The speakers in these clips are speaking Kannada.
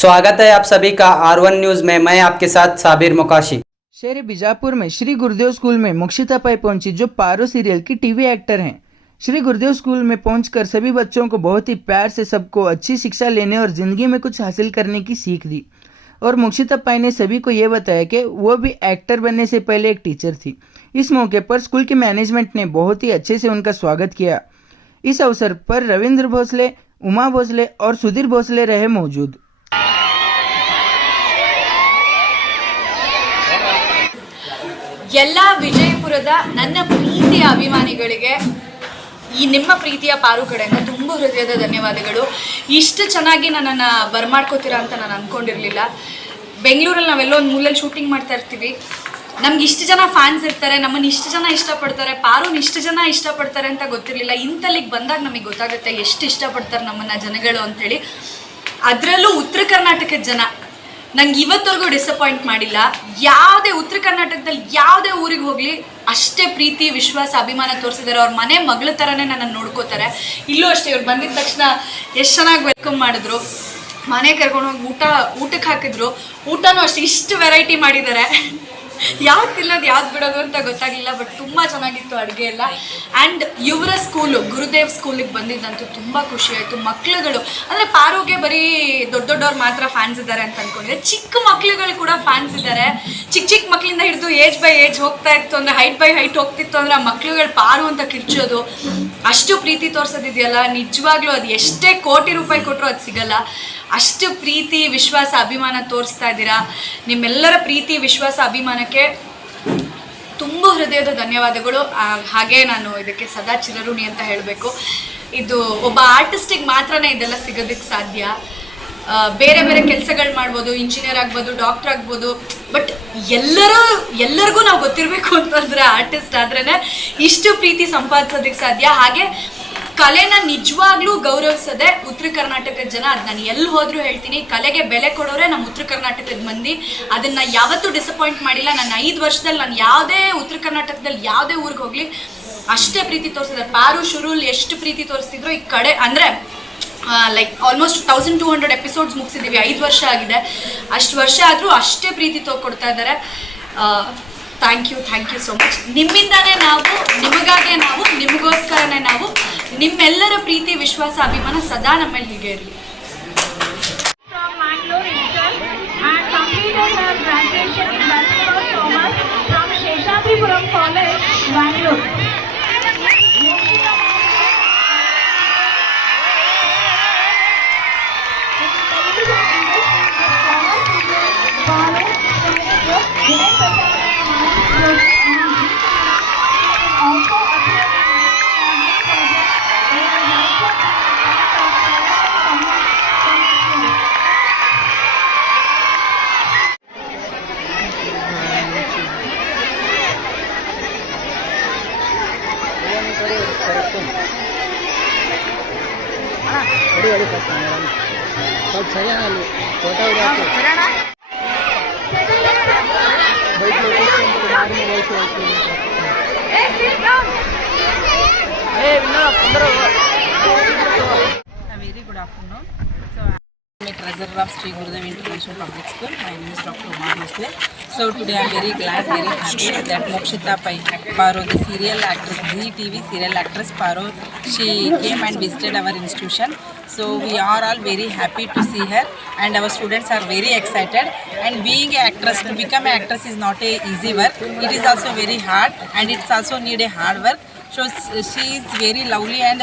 स्वागत है आप सभी का R1 न्यूज में। मैं आपके साथ साबिर मुकाशी। शहर बीजापुर में श्री गुरुदेव स्कूल में मोक्षिता पाई पहुंची, जो पारो सीरियल की टीवी एक्टर हैं। श्री गुरुदेव स्कूल में पहुंचकर सभी बच्चों को बहुत ही प्यार से सबको अच्छी शिक्षा लेने और जिंदगी में कुछ हासिल करने की सीख दी। और मोक्षिता पाई ने सभी को ये बताया कि वो भी एक्टर बनने से पहले एक टीचर थी। इस मौके पर स्कूल के मैनेजमेंट ने बहुत ही अच्छे से उनका स्वागत किया। इस अवसर पर रविंद्र भोसले, उमा भोसले और सुधीर भोसले रहे मौजूद। ಎಲ್ಲ ವಿಜಯಪುರದ ನನ್ನ ಪ್ರೀತಿಯ ಅಭಿಮಾನಿಗಳಿಗೆ ಈ ನಿಮ್ಮ ಪ್ರೀತಿಯ ಪಾರು ಕಡೆಯಿಂದ ತುಂಬ ಹೃದಯದ ಧನ್ಯವಾದಗಳು. ಇಷ್ಟು ಚೆನ್ನಾಗಿ ನನ್ನನ್ನು ಬರ್ಮಾಡ್ಕೋತೀರಾ ಅಂತ ನಾನು ಅಂದ್ಕೊಂಡಿರಲಿಲ್ಲ. ಬೆಂಗಳೂರಲ್ಲಿ ನಾವೆಲ್ಲೋ ಒಂದು ಮೂಲೆಯಲ್ಲಿ ಶೂಟಿಂಗ್ ಮಾಡ್ತಾ ಇರ್ತೀವಿ, ನಮ್ಗೆ ಇಷ್ಟು ಜನ ಫ್ಯಾನ್ಸ್ ಇರ್ತಾರೆ, ನಮ್ಮನ್ನು ಇಷ್ಟು ಜನ ಇಷ್ಟಪಡ್ತಾರೆ, ಪಾರುನ ಇಷ್ಟು ಜನ ಇಷ್ಟಪಡ್ತಾರೆ ಅಂತ ಗೊತ್ತಿರಲಿಲ್ಲ. ಇಂಥಲ್ಲಿಗೆ ಬಂದಾಗ ನಮಗೆ ಗೊತ್ತಾಗುತ್ತೆ ಎಷ್ಟು ಇಷ್ಟಪಡ್ತಾರೆ ನಮ್ಮನ್ನು ಜನಗಳು ಅಂಥೇಳಿ. ಅದರಲ್ಲೂ ಉತ್ತರ ಕರ್ನಾಟಕದ ಜನ ನಂಗೆ ಇವತ್ತವರೆಗೂ ಡಿಸಪಾಯಿಂಟ್ ಮಾಡಿಲ್ಲ. ಯಾವುದೇ ಉತ್ತರ ಕರ್ನಾಟಕದಲ್ಲಿ ಯಾವುದೇ ಊರಿಗೆ ಹೋಗಲಿ ಅಷ್ಟೇ ಪ್ರೀತಿ, ವಿಶ್ವಾಸ, ಅಭಿಮಾನ ತೋರಿಸಿದ್ದಾರೆ. ಅವ್ರ ಮನೆ ಮಗಳ ಥರನೇ ನನ್ನನ್ನು ನೋಡ್ಕೋತಾರೆ. ಇಲ್ಲೂ ಅಷ್ಟೇ, ಇವ್ರು ಬಂದಿದ್ದ ತಕ್ಷಣ ಎಷ್ಟು ಚೆನ್ನಾಗಿ ವೆಲ್ಕಮ್ ಮಾಡಿದ್ರು, ಮನೆ ಕರ್ಕೊಂಡೋಗಿ ಊಟಕ್ಕೆ ಹಾಕಿದ್ರು. ಊಟನೂ ಅಷ್ಟೇ ಇಷ್ಟು ವೆರೈಟಿ ಮಾಡಿದ್ದಾರೆ. ಯಾವ್ದು ತಿನ್ನೋದು ಯಾವ್ದು ಬಿಡೋದು ಅಂತ ಗೊತ್ತಾಗಲಿಲ್ಲ, ಬಟ್ ತುಂಬ ಚೆನ್ನಾಗಿತ್ತು ಅಡುಗೆ ಎಲ್ಲ. ಆ್ಯಂಡ್ ಇವರ ಸ್ಕೂಲು ಗುರುದೇವ್ ಸ್ಕೂಲಿಗೆ ಬಂದಿದ್ದಂತೂ ತುಂಬ ಖುಷಿ ಆಯಿತು. ಮಕ್ಳುಗಳು ಅಂದರೆ ಪಾರುಗೆ ಬರೀ ದೊಡ್ಡವ್ರು ಮಾತ್ರ ಫ್ಯಾನ್ಸ್ ಇದ್ದಾರೆ ಅಂತ ಅಂದ್ಕೊಂಡಿದ್ದೆ. ಚಿಕ್ಕ ಮಕ್ಳುಗಳು ಕೂಡ ಫ್ಯಾನ್ಸ್ ಇದ್ದಾರೆ. ಚಿಕ್ಕ ಮಕ್ಕಳಿಂದ ಹಿಡಿದು ಏಜ್ ಬೈ ಏಜ್ ಹೋಗ್ತಾ ಇತ್ತು ಅಂದರೆ, ಹೈಟ್ ಬೈ ಹೈಟ್ ಹೋಗ್ತಿತ್ತು ಅಂದರೆ ಆ ಮಕ್ಳುಗಳು ಪಾರು ಅಂತ ಕಿರ್ಚೋದು, ಅಷ್ಟು ಪ್ರೀತಿ ತೋರಿಸೋದಿದೆಯಲ್ಲ, ನಿಜವಾಗ್ಲೂ ಅದು ಎಷ್ಟೇ ಕೋಟಿ ರೂಪಾಯಿ ಕೊಟ್ಟರು ಅದು ಸಿಗಲ್ಲ. ಅಷ್ಟು ಪ್ರೀತಿ, ವಿಶ್ವಾಸ, ಅಭಿಮಾನ ತೋರಿಸ್ತಾ ಇದ್ದೀರಾ. ನಿಮ್ಮೆಲ್ಲರ ಪ್ರೀತಿ, ವಿಶ್ವಾಸ, ಅಭಿಮಾನಕ್ಕೆ ತುಂಬ ಹೃದಯದ ಧನ್ಯವಾದಗಳು. ಹಾಗೆ ನಾನು ಇದಕ್ಕೆ ಸದಾ ಚಿರಋಣಿ ಅಂತ ಹೇಳಬೇಕು. ಇದು ಒಬ್ಬ ಆರ್ಟಿಸ್ಟಿಗೆ ಮಾತ್ರನೇ ಇದೆಲ್ಲ ಸಿಗೋದಕ್ಕೆ ಸಾಧ್ಯ. ಬೇರೆ ಬೇರೆ ಕೆಲಸಗಳು ಮಾಡ್ಬೋದು, ಇಂಜಿನಿಯರ್ ಆಗ್ಬೋದು, ಡಾಕ್ಟರ್ ಆಗ್ಬೋದು, ಬಟ್ ಎಲ್ಲರಿಗೂ ನಾವು ಗೊತ್ತಿರಬೇಕು ಅಂತಂದರೆ ಆರ್ಟಿಸ್ಟ್ ಆದ್ರೇ ಇಷ್ಟು ಪ್ರೀತಿ ಸಂಪಾದಿಸೋದಕ್ಕೆ ಸಾಧ್ಯ. ಹಾಗೆ ಕಲೆನ ನಿಜವಾಗ್ಲೂ ಗೌರವಿಸೋದೆ ಉತ್ತರ ಕರ್ನಾಟಕದ ಜನ. ಅದು ನಾನು ಎಲ್ಲಿ ಹೋದರೂ ಹೇಳ್ತೀನಿ, ಕಲೆಗೆ ಬೆಲೆ ಕೊಡೋರೆ ನಮ್ಮ ಉತ್ತರ ಕರ್ನಾಟಕದ ಮಂದಿ. ಅದನ್ನು ಯಾವತ್ತೂ ಡಿಸಪಾಯಿಂಟ್ ಮಾಡಿಲ್ಲ. ನನ್ನ 5 ವರ್ಷದಲ್ಲಿ ನಾನು ಯಾವುದೇ ಉತ್ತರ ಕರ್ನಾಟಕದಲ್ಲಿ ಯಾವುದೇ ಊರಿಗೆ ಹೋಗಲಿ ಅಷ್ಟೇ ಪ್ರೀತಿ ತೋರಿಸಿದ್ದಾರೆ. ಪಾರು ಶುರುಲ್ ಎಷ್ಟು ಪ್ರೀತಿ ತೋರಿಸ್ತಿದ್ರು, ಈ ಕಡೆ ಅಂದರೆ ಲೈಕ್ ಆಲ್ಮೋಸ್ಟ್ 1200 ಎಪಿಸೋಡ್ಸ್ ಮುಗಿಸಿದ್ದೀವಿ. 5 ವರ್ಷ ಆಗಿದೆ. ಅಷ್ಟು ವರ್ಷ ಆದರೂ ಅಷ್ಟೇ ಪ್ರೀತಿ ಕೊಡ್ತಾ ಇದ್ದಾರೆ. Thank you so much. ನಿಮ್ಮಿಂದಾನೇ ನಾವು, ನಿಮಗಾಗೆ ನಾವು, ನಿಮಗೋಸ್ಕರನೇ ನಾವು. ನಿಮ್ಮೆಲ್ಲರ ಪ್ರೀತಿ, ವಿಶ್ವಾಸ, ಅಭಿಮಾನ ಸದಾ ನಮ್ಮಲ್ಲಿ ಹೀಗೆ ಇರಲಿ. Very good afternoon. So I am a treasurer of Sri Gurudev International Public School. My name is Dr. Uma Bhosle. So today I am very glad, very happy that Mokshita Pai Paro, the serial actress, ZTV serial actress Paro, she came and visited our institution. So we are all very happy to see her, and our students are very excited. And being an actress, to become an actress is not a easy work. It is also very hard, and it's also need a hard work. So she is very lovely, and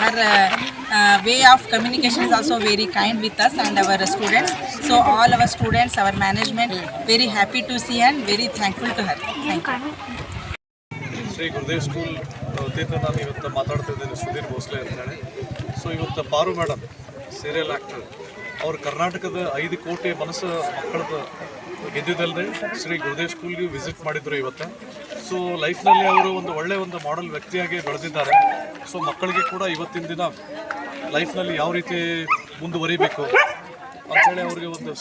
her way of communication is also very kind with us and our students. So all our students, our management, very happy to see and very thankful to her. Thank you. Shri Gurudev school ವತಿಯಿಂದ ನಾನು ಇವತ್ತು ಮಾತಾಡ್ತಾ ಇದ್ದೇನೆ, ಸುಧೀರ್ ಭೋಸ್ಲೆ ಅಂತ ಹೇಳಿ. ಸೊ ಇವತ್ತು ಪಾರು ಮೇಡಮ್ ಸೀರಿಯಲ್ ಆ್ಯಕ್ಟರ್, ಅವರು ಕರ್ನಾಟಕದ 5 ಕೋಟಿ ಮನಸ್ಸು ಮಕ್ಕಳದ್ದು ಗೆದ್ದಿದ್ದಲ್ಲದೆ ಶ್ರೀ ಗುರುದೇವ್ ಸ್ಕೂಲ್ಗೆ ವಿಸಿಟ್ ಮಾಡಿದ್ರು ಇವತ್ತು. ಸೊ ಲೈಫ್ನಲ್ಲಿ ಅವರು ಒಂದು ಮಾಡೆಲ್ ವ್ಯಕ್ತಿಯಾಗಿ ಬೆಳೆದಿದ್ದಾರೆ. ಸೊ ಮಕ್ಕಳಿಗೆ ಕೂಡ ಇವತ್ತಿನ ದಿನ ಲೈಫ್ನಲ್ಲಿ ಯಾವ ರೀತಿ ಮುಂದುವರಿಬೇಕು ಅಂಥೇಳಿ ಅವ್ರಿಗೆ ಒಂದು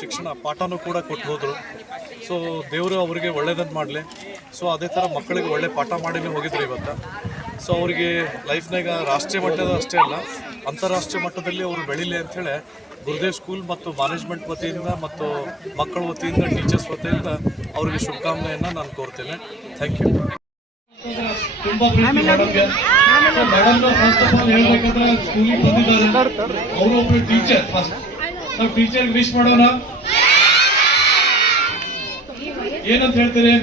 ಶಿಕ್ಷಣ ಪಾಠನೂ ಕೂಡ ಕೊಟ್ಟು ಹೋದರು. ಸೊ ದೇವರು ಅವರಿಗೆ ಒಳ್ಳೆಯದನ್ನು ಮಾಡಲಿ. ಸೊ ಅದೇ ಥರ ಮಕ್ಕಳಿಗೆ ಒಳ್ಳೆ ಪಾಠ ಮಾಡಿನೇ ಹೋಗಿದ್ರು ಇವತ್ತು. ಸೊ ಅವರಿಗೆ ಲೈಫ್ನಾಗ ರಾಷ್ಟ್ರೀಯ ಮಟ್ಟದ ಅಷ್ಟೇ ಅಲ್ಲ, ಅಂತಾರಾಷ್ಟ್ರೀಯ ಮಟ್ಟದಲ್ಲಿ ಅವರು ಬೆಳೀಲಿ ಅಂಥೇಳಿ ಗುರುದೇವ್ ಸ್ಕೂಲ್ ಮತ್ತು ಮ್ಯಾನೇಜ್ಮೆಂಟ್ ವತಿಯಿಂದ ಮತ್ತು ಮಕ್ಕಳ ವತಿಯಿಂದ ಟೀಚರ್ಸ್ ವತಿಯಿಂದ ಅವರಿಗೆ ಶುಭಕಾಮನೆಯನ್ನು ನಾನು ಕೋರ್ತೇನೆ. Thank you. ತುಂಬಾ ಪ್ರೀತಿ ಮೇಡಮ್ಗೆ. ಮೇಡಮ್ ಫಸ್ಟ್ ಆಫ್ ಆಲ್ ಹೇಳ್ಬೇಕಂದ್ರೆ ಸ್ಕೂಲಿಗೆ ಬಂದಿದ್ದಾರೆ, ಅವರು ಒಬ್ರು ಟೀಚರ್. ಫಸ್ಟ್ ನಾವು ಟೀಚರ್ ವಿಶ್ ಮಾಡೋಣ. ಏನಂತ ಹೇಳ್ತೀರಿ?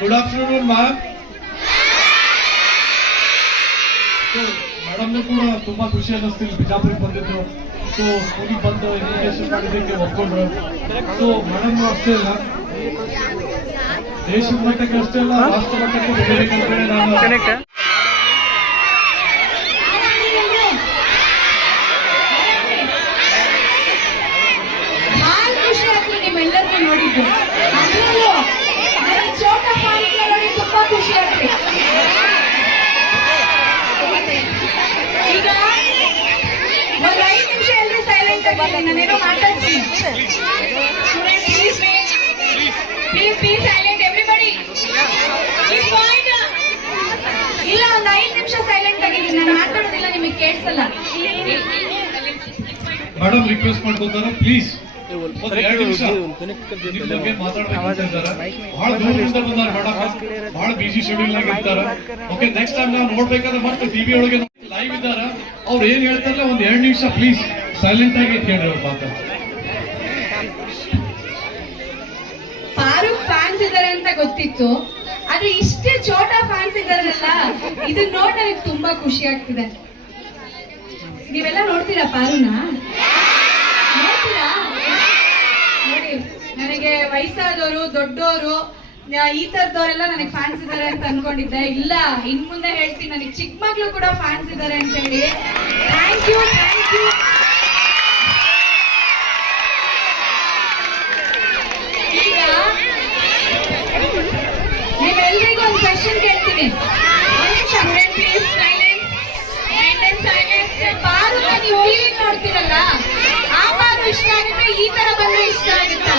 Good afternoon ma'am. ಮೇಡಮ್ ಕೂಡ ತುಂಬಾ ಖುಷಿ ಅನ್ನಿಸ್ತಿಲ್ಲ, ಬಿಜಾಪುರಕ್ಕೆ ಬಂದಿದ್ರು. ಸೊ ಸ್ಕೂಲಿಗೆ ಬಂದು ಎಜುಕೇಶನ್ ಮಾಡಿದ್ದಕ್ಕೆ ಒಪ್ಕೊಂಡ್ರು. ಸೊ ಮೇಡಮ್ ಅಷ್ಟೇ ಇಲ್ಲ, ದೇಶದ ಮಟ್ಟಕ್ಕೆ ಅಷ್ಟೇ ಅಲ್ಲ, ರಾಷ್ಟ್ರ ಮಟ್ಟಕ್ಕೆ ಬೆಳೆಯಬೇಕಂತ ನಾನು ಭಾಳ ಖುಷಿ ಆಗ್ತದೆ ನಿಮ್ಮೆಲ್ಲರನ್ನೂ ನೋಡಿದ್ದು. ಅದರಲ್ಲೂ ನನಗೆ ಚೋಟ ಫಾಲ್ಸ್ ನೋಡಿ ತುಂಬಾ ಖುಷಿ ಆಗ್ತದೆ. ಈಗ ಒಂದು 5 ನಿಮಿಷ ಎಲ್ಲರೂ ಸೈಲೆಂಟ್ ಆಗಿ ನಾನೇನೋ ಮಾತಾಡ್ತೀನಿ. Please silent everybody. ಇಲ್ಲ, ಒಂದು 5 ನಿಮಿಷ ಸೈಲೆಂಟ್ ಆಗಿದ್ದೀನಿ, ನಾನು ಮಾತಾಡೋದಿಲ್ಲ, ನಿಮಗೆ ಕೇಳಿಸಲ್ಲ. ಮೇಡಮ್ ರಿಕ್ವೆಸ್ಟ್ ಮಾಡ್ಕೊತಾರೆ, ಪ್ಲೀಸ್ ಒಂದು 2 ನಿಮಿಷ ನಿಮ್ಮ ಬಗ್ಗೆ ಮಾತಾಡ್ಬೇಕಂತ ಇದ್ದಾರೆ. ಬಹಳ ದೂರದಿಂದ ಬಂದಾರ ಮೇಡಮ್, ಬಹಳ ಬಿಜಿ ಶೆಡ್ಯೂಲ್ ಆಗಿರ್ತಾರೆ. ಓಕೆ, ನೆಕ್ಸ್ಟ್ ಟೈಮ್ ನಾವು ನೋಡ್ಬೇಕಾದ್ರೆ ಮತ್ತೆ ಟಿವಿ ಒಳಗೆ ಲೈವ್ ಇದ್ದಾರ, ಅವ್ರು ಏನ್ ಹೇಳ್ತಾರಲ್ಲ ಒಂದು 2 ನಿಮಿಷ ಪ್ಲೀಸ್ ಸೈಲೆಂಟ್ ಆಗಿ ಕೇಳ್ರಿ ಅವ್ರು ಮಾತಾಡ್ತಾರೆ. ಫಾರೂಕ್ ಫ್ಯಾನ್ಸ್ ಇದ್ದಾರೆ ಅಂತ ಗೊತ್ತಿತ್ತು, ಆದ್ರೆ ಇಷ್ಟೇ ಚೋಟಾ ಫ್ಯಾನ್ಸ್ ಇದ್ದಾರಲ್ಲ, ಇದನ್ನ ನೋಡಿ ನನಗೆ ತುಂಬಾ ಖುಷಿ ಆಗ್ತಿದೆ. ನೀವೆಲ್ಲ ನೋಡ್ತೀರಾ ಪಾರುನ? ನೋಡ್ತೀರಾ? ನೋಡಿ, ನನಗೆ ವಯಸ್ಸಾದವರು, ದೊಡ್ಡವರು, ಈ ತರದವರೆಲ್ಲ ನನಗೆ ಫ್ಯಾನ್ಸ್ ಇದ್ದಾರೆ ಅಂತ ಅನ್ಕೊಂಡಿದ್ದೆ. ಇಲ್ಲ, ಇನ್ ಮುಂದೆ ಹೇಳ್ತೀನಿ, ನನಗೆ ಚಿಕ್ಕ ಮಕ್ಳು ಕೂಡ ಫ್ಯಾನ್ಸ್ ಇದ್ದಾರೆ ಅಂತ ಹೇಳಿ. Thank you, thank you. ಈಗ ನೀವೆಲ್ರಿಗೂ ಒಂದು ಕ್ವೆಶ್ಚನ್ ಕೇಳ್ತೀನಿ. ಪಾರುನ ನೀವು ಟಿವಿ ನೋಡ್ತೀರಲ್ಲ, ಆ ಪಾರು ಇಷ್ಟ ಆಗುತ್ತೆ, ಈ ತರ ಬಂದ್ರೆ ಇಷ್ಟ ಆಗುತ್ತಾ?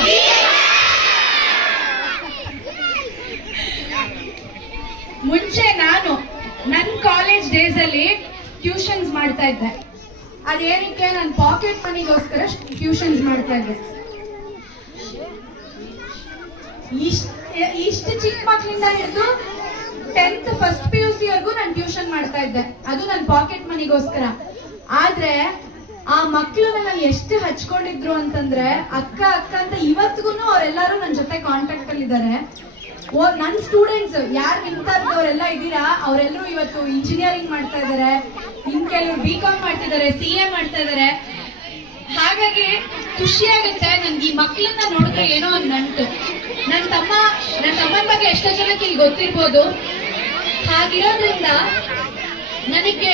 ಮುಂಚೆ ನಾನು ನನ್ನ ಕಾಲೇಜ್ ಡೇಸ್ ಅಲ್ಲಿ ಟ್ಯೂಷನ್ಸ್ ಮಾಡ್ತಾ ಇದ್ದೆ. ಅದೇನಕ್ಕೆ? ನನ್ನ ಪಾಕೆಟ್ ಮನಿಗೋಸ್ಕರ ಟ್ಯೂಷನ್ಸ್ ಮಾಡ್ತಾ ಇದ್ದೆ. ಇಷ್ಟು ಚಿಕ್ಕ ಮಕ್ಕಳಿಂದ ಹಿಡಿದು 10th ಫಸ್ಟ್ PUC ವರೆಗೂ ನಾನು ಟ್ಯೂಷನ್ ಮಾಡ್ತಾ ಇದ್ದೆ, ಅದು ನನ್ನ ಪಾಕೆಟ್ ಮನಿಗೋಸ್ಕರ. ಆದ್ರೆ ಆ ಮಕ್ಳು ನನ್ನ ಎಷ್ಟು ಹಚ್ಕೊಂಡಿದ್ರು ಅಂತಂದ್ರೆ, ಅಕ್ಕ ಅಕ್ಕ ಅಂತ ಇವತ್ತಿಗೂ ಅವರೆಲ್ಲರೂ ನನ್ನ ಜೊತೆ ಕಾಂಟ್ಯಾಕ್ಟ್ ಅಲ್ಲಿ ಇದ್ದಾರೆ. ನನ್ನ ಸ್ಟೂಡೆಂಟ್ಸ್ ಯಾರು ನಿಂತವ್ರೆಲ್ಲ ಇದ್ದೀರಾ, ಅವರೆಲ್ಲರೂ ಇವತ್ತು ಇಂಜಿನಿಯರಿಂಗ್ ಮಾಡ್ತಾ ಇದ್ದಾರೆ, ಇನ್ ಕೆಲವರು BCom ಮಾಡ್ತಿದ್ದಾರೆ, CA ಮಾಡ್ತಾ ಇದ್ದಾರೆ. ಹಾಗಾಗಿ ಖುಷಿ ಆಗುತ್ತೆ ನನ್ಗೆ ಈ ಮಕ್ಕಳನ್ನ ನೋಡಿದ್ರೆ. ಏನೋ ಒಂದು ನಂಟು. ನನ್ನ ತಮ್ಮನ ಬಗ್ಗೆ ಎಷ್ಟೋ ಜನಕ್ಕೆ ಇಲ್ಲಿ ಗೊತ್ತಿರ್ಬೋದು. ಹಾಗಿರೋದ್ರಿಂದ ನನಗೆ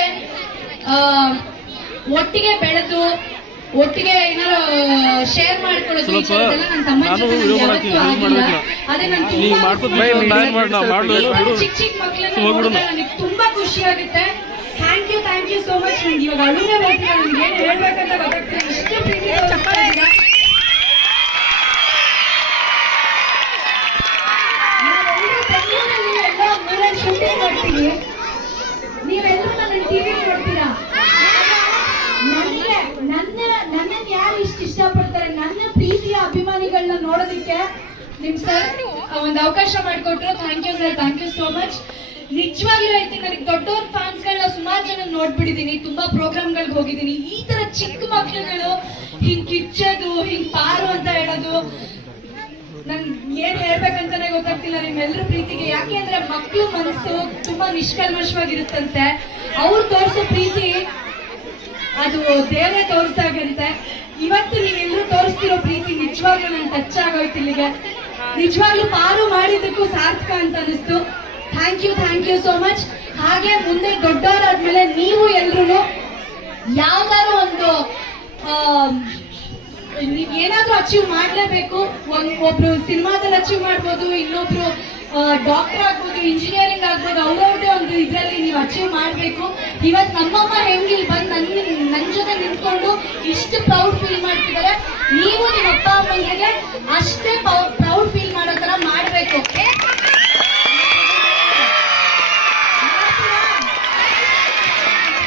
ಒಟ್ಟಿಗೆ ಬೆಳೆದು ಒಟ್ಟಿಗೆ ಏನಾರು ಶೇರ್ ಮಾಡ್ಕೊಳ್ಳೋದು ನನ್ನ ತಮ್ಮನ ಜೊತೆ ಯಾವತ್ತೂ ಆಗಿಲ್ಲ. ಅದೇ ನಾನು ಚಿಕ್ಕ ಚಿಕ್ಕ ಮಕ್ಕಳನ್ನ ನೋಡಿದ್ರೆ ನನಗೆ ತುಂಬಾ ಖುಷಿ ಆಗುತ್ತೆ. Thank you so much. ನಂಗೆ ಇವಾಗ ಅಳುನೇ ಬರ್ತೀರಾ, ನನ್ಗೆ ಏನ್ ಹೇಳ್ಬೇಕಂತ ಗೊತ್ತಾಗ್ತಿಲ್ಲ, ಇಷ್ಟು ಪ್ರೀತಿ ತೋರಿಸ್ತಾ ಇದ್ದೀರಾ. ನಾವೆಲ್ಲರೂ ಬೆಂಗಳೂರಲ್ಲಿ ಎಲ್ಲ ಮೂರಲ್ಲಿ ಶೂಟಿಂಗ್ ಮಾಡ್ತೀವಿ, ನೀವೆಲ್ಲರೂ ನನ್ನ ಟಿವಿ ನೋಡ್ತೀರಾ. ನನ್ನನ್ನು ಯಾರು ಇಷ್ಟಪಡ್ತಾರೆ, ನನ್ನ ಪ್ರೀತಿಯ ಅಭಿಮಾನಿಗಳನ್ನ ನೋಡೋದಕ್ಕೆ ನಿಮ್ ಸರ್ ಒಂದು ಅವಕಾಶ ಮಾಡಿಕೊಟ್ರು. Thank you so much. ನಿಜವಾಗ್ಲೂ ಹೇಳ್ತೀನಿ, ನನಗೆ ದೊಡ್ಡವ್ರ ಫ್ಯಾನ್ಸ್ಗಳನ್ನ ಸುಮಾರು ಜನ ನೋಡ್ಬಿಟ್ಟಿದೀನಿ, ತುಂಬಾ ಪ್ರೋಗ್ರಾಮ್ಗಳಿಗೆ ಹೋಗಿದ್ದೀನಿ. ಈ ತರ ಚಿಕ್ಕ ಮಕ್ಳುಗಳು ಹಿಂಗ್ ಕಿಚ್ಚೋದು, ಹಿಂಗ್ ಪಾರು ಅಂತ ಹೇಳೋದು, ನನ್ ಏನ್ ಹೇಳ್ಬೇಕಂತಾನೆ ಗೊತ್ತಾಗ್ತಿಲ್ಲ ನಿಮ್ಮೆಲ್ಲರ ಪ್ರೀತಿಗೆ. ಯಾಕೆ ಅಂದ್ರೆ ಮಕ್ಳು ಮನಸ್ಸು ತುಂಬಾ ನಿಷ್ಕಲ್ಮಶವಾಗಿರುತ್ತಂತೆ. ಅವ್ರು ತೋರಿಸೋ ಪ್ರೀತಿ ಅದು ದೇವರೇ ತೋರಿಸ್ದಾಗಂತೆ. ಇವತ್ತು ನೀವೆಲ್ಲರೂ ತೋರಿಸ್ತಿರೋ ಪ್ರೀತಿ ನಿಜವಾಗ್ಲೂ ನನ್ ಟಚ್ ಆಗೋಯ್ತು ಇಲ್ಲಿಗೆ. ನಿಜವಾಗ್ಲೂ ಪಾರು ಮಾಡಿದ್ದಕ್ಕೂ ಸಾರ್ಥಕ ಅಂತ ಅನಿಸ್ತು. Thank you so much. ಹಾಗೆ ಮುಂದೆ ದೊಡ್ಡವರಾದ್ಮೇಲೆ ನೀವು ಎಲ್ರು ಯಾವ್ದಾದ್ರು ಒಂದು ಏನಾದ್ರೂ ಅಚೀವ್ ಮಾಡ್ಲೇಬೇಕು. ಒಬ್ರು ಸಿನಿಮಾದಲ್ಲಿ ಅಚೀವ್ ಮಾಡ್ಬೋದು, ಇನ್ನೊಬ್ರು ಡಾಕ್ಟರ್ ಆಗ್ಬೋದು, ಇಂಜಿನಿಯರಿಂಗ್ ಆಗ್ಬೋದು, ಅವ್ರವ್ರದೇ ಒಂದು ಇದ್ರಲ್ಲಿ ನೀವು ಅಚೀವ್ ಮಾಡ್ಬೇಕು. ಇವತ್ತು ನಮ್ಮಮ್ಮ ಹೆಂಗಿಲ್ ಬಂದು ನನ್ ಜೊತೆ ನಿಂತ್ಕೊಂಡು ಇಷ್ಟು ಪ್ರೌಡ್ ಫೀಲ್ ಮಾಡ್ತಿದ್ದಾರೆ. ನೀವು ನಿಮ್ಮ ಅಪ್ಪ ಅಮ್ಮನಿಗೆ ಅಷ್ಟೇ ಪ್ರೌಡ್ ಫೀಲ್ ಮಾಡೋ ತರ ಮಾಡ್ಬೇಕು.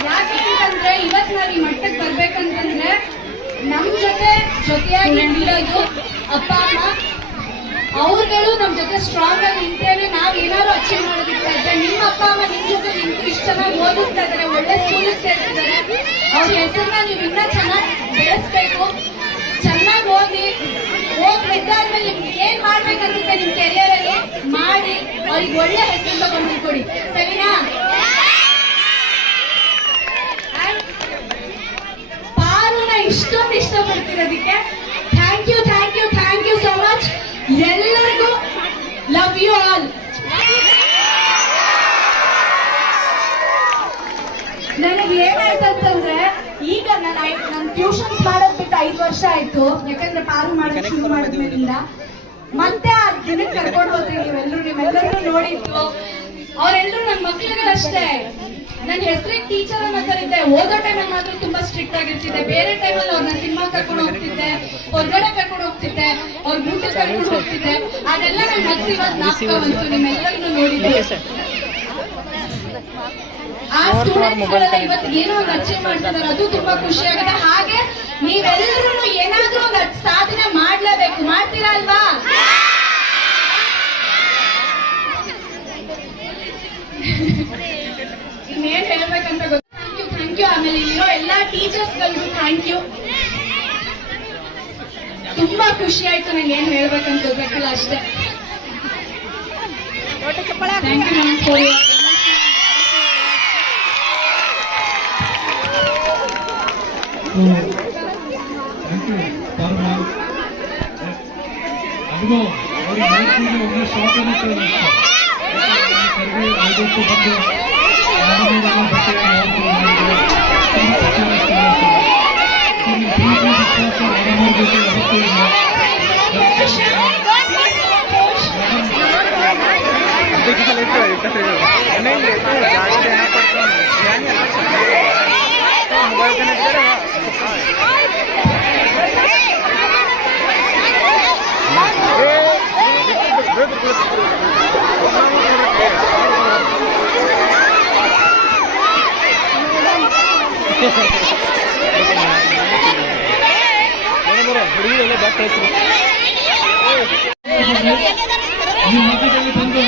ಯಾಕೆ ಅಂತಂದ್ರೆ ಯಾಕಂದ್ರೆ ಇವತ್ತು ನಾವು ಈ ಮಟ್ಟಕ್ಕೆ ಬರ್ಬೇಕಂತಂದ್ರೆ ನಮ್ ಜೊತೆಯಾಗಿ ಇರೋದು ಅಪ್ಪ ಅಮ್ಮ, ಅವ್ರುಗಳು ನಮ್ ಜೊತೆ ಸ್ಟ್ರಾಂಗ್ ಆಗಿ ನಿಂತೇನೆ ನಾವ್ ಏನಾದ್ರು ಅಚೀವ್ ಮಾಡೋದಕ್ಕೆ ಸಾಧ್ಯ. ನಿಮ್ಮ ಅಪ್ಪ ಅಮ್ಮ ನಿಮ್ ಜೊತೆ ನಿಂತು ಇಷ್ಟು ಚೆನ್ನಾಗಿ ಓದಿಸ್ತಾ ಇದಾರೆ, ಒಳ್ಳೆ ಸ್ಕೂಲಿಗೆ ಸೇರಿಸಿದ್ದಾರೆ. ಅವ್ರ ಹೆಸರನ್ನ ನೀವು ಇನ್ನ ಚೆನ್ನಾಗಿ ಬೆಳೆಸ್ಬೇಕು. ಚೆನ್ನಾಗಿ ಓದಿ ಬಿದ್ದಾದ್ಮೇಲೆ ನಿಮ್ಗೆ ಏನ್ ಮಾಡ್ಬೇಕನ್ಸುತ್ತೆ ನಿಮ್ ಕೆರಿಯರ್ ಅಲ್ಲಿ ಮಾಡಿ ಅವ್ರಿಗೆ ಒಳ್ಳೆ ಹೆಸರು ತಗೊಂಡು ಕೊಡಿ, ಸರಿನಾ? ಪಾರುನ ಇಷ್ಟೊಂದು ಇಷ್ಟಪಡ್ತಿರೋದಕ್ಕೆ ಥ್ಯಾಂಕ್ ಯು ಸೋ ಮಚ್. ಎಲ್ಲರಿಗೂ ಲವ್ ಯು ಆಲ್. ನನಗೆ ಏನಾಯ್ತಂತಂದ್ರೆ ಈಗ ನಾನು ಟ್ಯೂಷನ್ಸ್ ಮಾಡೋದ್ ಬಿಟ್ಟು 5 ವರ್ಷ ಆಯ್ತು. ಯಾಕಂದ್ರೆ ಪಾರು ಮಾಡೋದು ಶುರು ಮಾಡಿದ್ಮೇಲಿಂದ ಮತ್ತೆ ಆ ದಿನಕ್ಕೆ ಕರ್ಕೊಂಡು ಹೋದ್ರಿ ನಿಮ್ಮೆಲ್ಲರೂ ನೋಡಿತ್ತು. ಅವರೆಲ್ಲರೂ ನನ್ನ ಮಕ್ಳುಗಳಷ್ಟೇ. ನನ್ನ ಹೆಸರಿಗೆ ಟೀಚರ್ ಅನ್ನೋ ಕರೀತೆ. ಓದೋ ಟೈಮಲ್ಲಿ ಮಾತ್ರ ತುಂಬಾ ಸ್ಟ್ರಿಕ್ಟ್ ಆಗಿರ್ತಿದ್ದೆ. ಬೇರೆ ಟೈಮಲ್ಲಿ ಅವ್ರನ್ನ ಸಿನಿಮಾ ಕರ್ಕೊಂಡು ಹೋಗ್ತಿದ್ದೆ, ಹೊರಗಡೆ ಕರ್ಕೊಂಡು ಹೋಗ್ತಿದ್ದೆ, ಅವ್ರ ಊಟ ಕರ್ಕೊಂಡು ಹೋಗ್ತಿದ್ದೆ. ಅದೆಲ್ಲ ನನ್ನ ಮಕ್ಳು ಇವತ್ತು ಜ್ಞಾಪಕ ಬಂತು. ನಿಮ್ಮೆಲ್ಲರನ್ನು ನೋಡಿದ್ದೆ. ಆ ಸ್ಟೂಡೆಂಟ್ಸ್ ಇವತ್ತು ಏನೋ ಒಂದು ಅಚೀವ್ ಮಾಡ್ತಿದ್ದಾರೆ, ಅದು ತುಂಬಾ ಖುಷಿ ಆಗುತ್ತೆ. ಹಾಗೆ ನೀವೆಲ್ಲರೂ ಏನಾದ್ರೂ ಒಂದು ಸಾಧನೆ ಮಾಡ್ಲೇಬೇಕು. ಮಾಡ್ತೀರಾ ಅಲ್ವಾ? ಇನ್ನೇನ್ ಹೇಳ್ಬೇಕಂತ ಗೊತ್ತು. Thank you. ಆಮೇಲೆ ಇಲ್ಲಿರೋ ಎಲ್ಲಾ ಟೀಚರ್ಸ್ ಗಳಿಗೂ ಥ್ಯಾಂಕ್ ಯು. ತುಂಬಾ ಖುಷಿ ಆಯ್ತು. ನಂಗೆ ಏನ್ ಹೇಳ್ಬೇಕಂತ ಗೊತ್ತಿಲ್ಲ ಅಷ್ಟೇ. ಥ್ಯಾಂಕ್ ಯು ಮ್ಯಾಮ್ ಫಾರ್ ಅದಿಗೋ ಅವ್ರಿಗೆ ಒಳ್ಳೆ ಶಾಕ್ ಅನ್ನಿಸ್ತಾ ಇದೆ ಅಷ್ಟೇ. 5 ವರ್ಷ ಬಂದು ಈ ಮಧ್ಯದಲ್ಲಿ ಬಂದು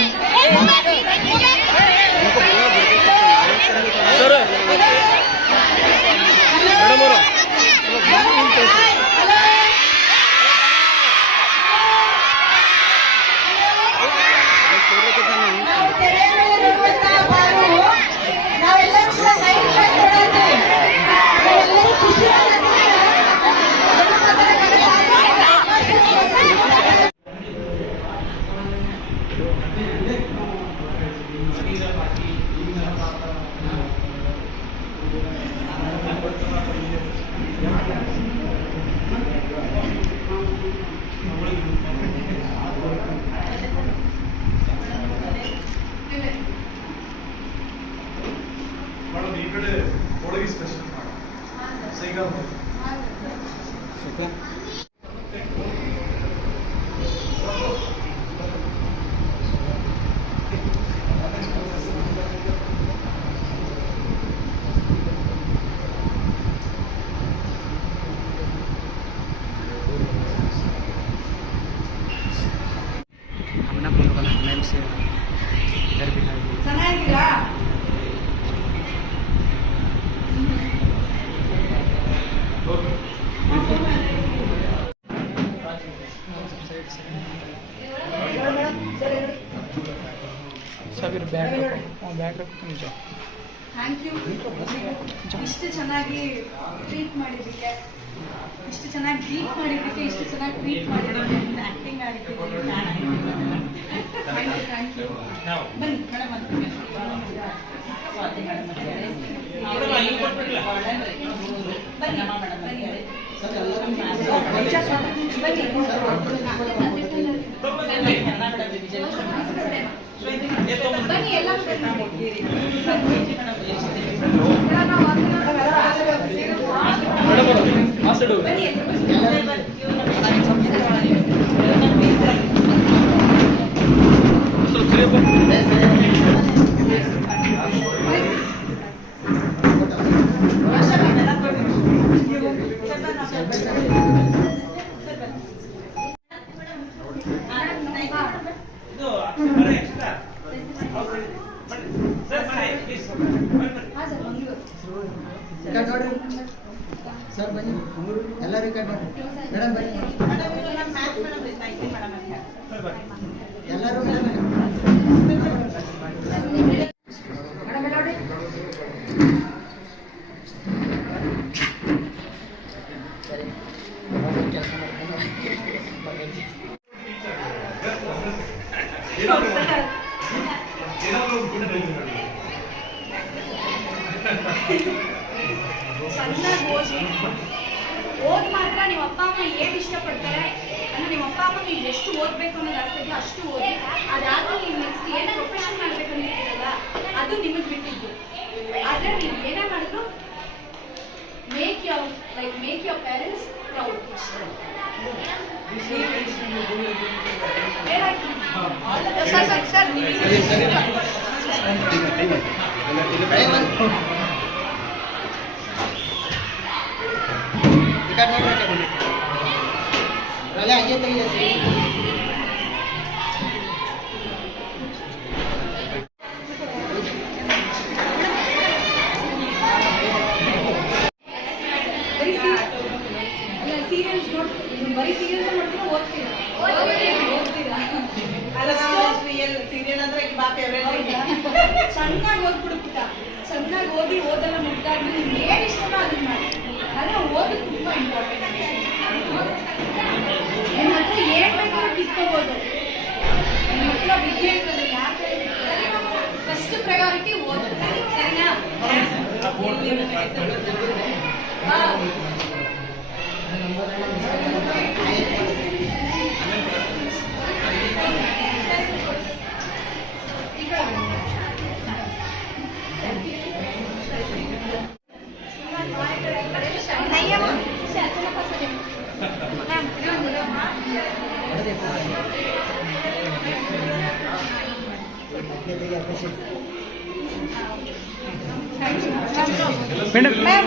ಈ ಕಡೆ ಹೋಳಿಗೆ ಸ್ಪೆಷಲ್ ಚೆನ್ನಾಗಿದ್ದೀರಾ? Thank you. ಇಷ್ಟು ಚೆನ್ನಾಗಿ ಟ್ರೀಟ್ ಮಾಡಿದ್ದಕ್ಕೆ, ಇಷ್ಟು ಚೆನ್ನಾಗಿ ಟ್ರೀಟ್ ಮಾಡಿದ್ದಕ್ಕೆ, ಇಷ್ಟು ಚೆನ್ನಾಗಿ ಟ್ರೀಟ್ ಮಾಡಿದ್ದಕ್ಕೆ, ಆಕ್ಟಿಂಗ್ ಆಗಿದ್ದಕ್ಕೆ ಥ್ಯಾಂಕ್ ಯು. ಬನ್ನಿ ಮೇಡಮ್ ಬನ್ನಿ ಎಲ್ಲ ಸರ್ ಬನ್ನಿ ಎಲ್ಲರೂ ಕಟ್ ಮಾಡಿ ಮೇಡಮ್ ಬನ್ನಿ ಎಲ್ಲರೂ ಚೆನ್ನಾಗಿ ಓದ್ ಮಾತ್ರ ನಿಮ್ಮ ಅಪ್ಪ ಅಮ್ಮ ಏನ್ ಇಷ್ಟಪಡ್ತಾರೆ ಅಂದ್ರೆ ನಿಮ್ಮ ಅಪ್ಪ ಅಮ್ಮ ನೀವು ಎಷ್ಟು ಓದ್ಬೇಕು ಅನ್ನೋದು ಅರ್ಥ ಇದೆಯೋ ಅಷ್ಟು ಓದಿ ಅದಾದ್ಮೇಲೆ ನೀವು ನೆಕ್ಸ್ಟ್ ಏನೇ ಪ್ರೊಫೆಷನ್ ಮಾಡ್ಬೇಕಂತಿದ್ದೀರಲ್ಲ ಅದು ನಿಮಗೆ ಬಿಟ್ಟಿದ್ದು. ಆದ್ರೆ ನೀವು ಏನೇ ಮಾಡಿದ್ರು ಮೇಕ್ your parents proud. आइए तो ये ಸೀರಿಯಲ್ಸ್ ಬರೀ ಸೀರಿಯಲ್ಸ್ ಮಾಡ್ತೀರಾ ಓದ್ತೀರಾ? ಚೆನ್ನಾಗಿ ಓದ್ಬಿಡ್ಬಿಟ್ಟ ಚೆನ್ನಾಗಿ ಓದೆಲ್ಲ ಮುಗ್ದಾದ್ಮೇಲೆ ನಿಮ್ಗೆ ಏನ್ ಇಷ್ಟನೋ ಅದನ್ನ ಮಾಡಿ. ಆದ್ರೆ ಓದೋದು ತುಂಬಾ ಇಂಪಾರ್ಟೆಂಟ್. ನಿಮ್ಮ ಹತ್ರ ಏನ್ ಬೇಕಾದ್ರೂ ಕಿತ್ಕೋಬಹುದು. ನಿಮ್ಮ ಹತ್ರ ವಿದ್ಯೆ ಇರ್ತದೆ ಯಾಕೆ ಫಸ್ಟ್ ಪ್ರಯಾರಿಟಿ ಓದು ಸರಿನಾ? Madam ma'am